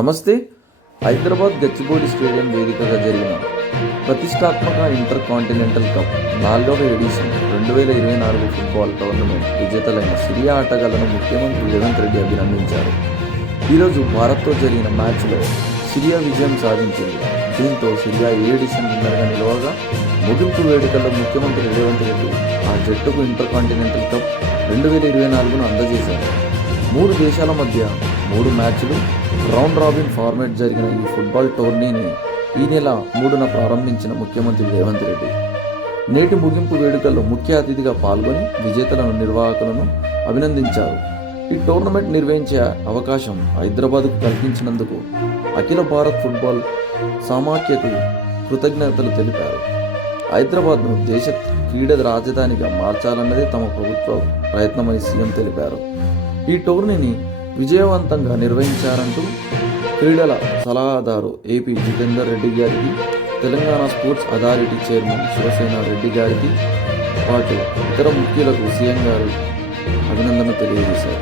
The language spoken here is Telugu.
నమస్తే. హైదరాబాద్ గచ్చిబౌలి స్టేడియం వేదికగా జరిగిన ప్రతిష్టాత్మక ఇంటర్ కాంటినెంటల్ కప్ 4వ ఎడిషన్ 2024 ఫుట్బాల్ టోర్నమెంట్ విజేతలైన సిరియా ఆటగాళ్లను ముఖ్యమంత్రి రేవంత్ రెడ్డి అభినందించారు. ఈరోజు భారత్తో జరిగిన మ్యాచ్లో సిరియా విజయం సాధించింది. దీంతో సిరియా ఏ ఎడిషన్ విన్నర్గా నిలవగా ముగింపు వేడుకల్లో ముఖ్యమంత్రి రేవంత్ రెడ్డి ఆ జట్టుకు ఇంటర్ కాంటినెంటల్ కప్ 2024ను అందజేశారు. 3 దేశాల మధ్య 3 మ్యాచ్లు రౌండ్ రాబిన్ ఫార్మాట్ జరిగిన ఈ ఫుట్బాల్ టోర్నీని ఈ నెల 3న ప్రారంభించిన ముఖ్యమంత్రి రేవంత్ రెడ్డి నేటి ముగింపు వేడుకల్లో ముఖ్య అతిథిగా పాల్గొని విజేతలను నిర్వాహకులను అభినందించారు. ఈ టోర్నమెంట్ నిర్వహించే అవకాశం హైదరాబాద్కు కల్పించినందుకు అఖిల భారత్ ఫుట్బాల్ సమాఖ్యకు కృతజ్ఞతలు తెలిపారు. హైదరాబాద్ను దేశ క్రీడా రాజధానిగా మార్చాలన్నదే తమ ప్రభుత్వ ప్రయత్నమని సీఎం తెలిపారు. ఈ టోర్నీని విజయవంతంగా నిర్వహించారంటూ క్రీడల సలహాదారు ఏపీ జితేందర్ రెడ్డి గారికి, Telangana sports authority chairman Shivasena Reddy గారికి పాటు ఇతర ముఖ్యులకు సీఎం గారు అభినందన తెలియజేశారు.